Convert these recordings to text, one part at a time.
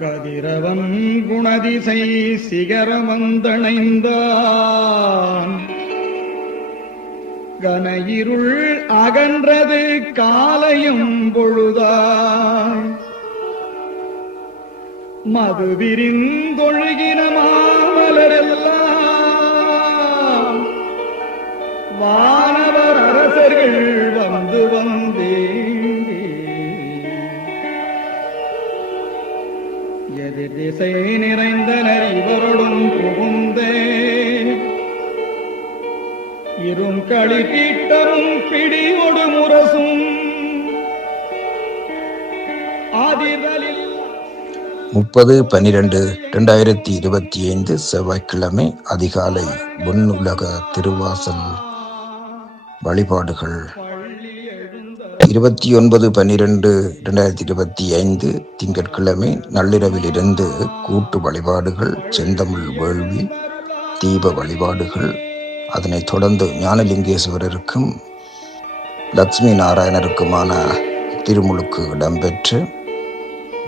கதிரவன் குணதிசை சிகரமந்தணைந்தான். கனையிருள் அகன்றது காலையும் பொழுதாய் மது விரிந்தொழுகின மாமலரெல்லாம். வானவர் அரசர்கள் வந்து வந்து எதிர் திசை நிறைந்தனர் இவருடன் புகுந்தே. இரும் களி பீட்டரும் பிடியொடு முரசும். ஆதிரலில் முப்பது பன்னிரண்டு ரெண்டாயிரத்தி இருபத்தி ஐந்து செவ்வாய்க்கிழமை அதிகாலை விண்ணுலக திருவாசல் வழிபாடுகள். இருபத்தி ஒன்பது பன்னிரெண்டு ரெண்டாயிரத்தி இருபத்தி ஐந்து திங்கட்கிழமை நள்ளிரவிலிருந்து கூட்டு வழிபாடுகள் செந்தமிழ் வேள்வி தீப வழிபாடுகள். அதனைத் தொடர்ந்து ஞானலிங்கேஸ்வரருக்கும் லக்ஷ்மி நாராயணருக்குமான திருமுழுக்கு இடம்பெற்று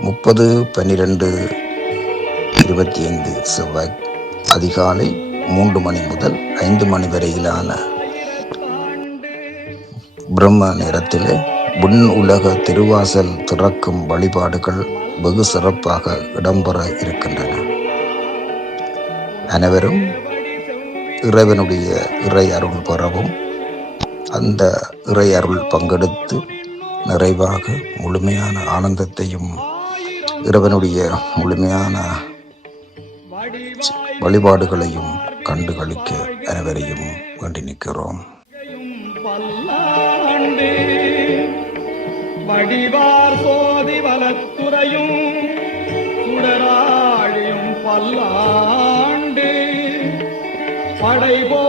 முப்பது பன்னிரெண்டு இருபத்தி ஐந்து செவ்வாய் அதிகாலை மூன்று மணி முதல் ஐந்து மணி வரையிலான பிரம்ம நேரத்திலே விண் உலக திருவாசல் திறக்கும் வழிபாடுகள் வெகு சிறப்பாக இடம்பெற இருக்கின்றன. அனைவரும் இறைவனுடைய இறை அருள் பெறவும் அந்த இறை அருள் பங்கெடுத்து நிறைவாக முழுமையான ஆனந்தத்தையும் இறைவனுடைய முழுமையான வழிபாடுகளையும் கண்டுகளிக்க அனைவரையும் வேண்டி நிற்கிறோம். அடிவார் சோதி வலத்துறையும் சுடராழியும் பல்லாண்டு. படைபோ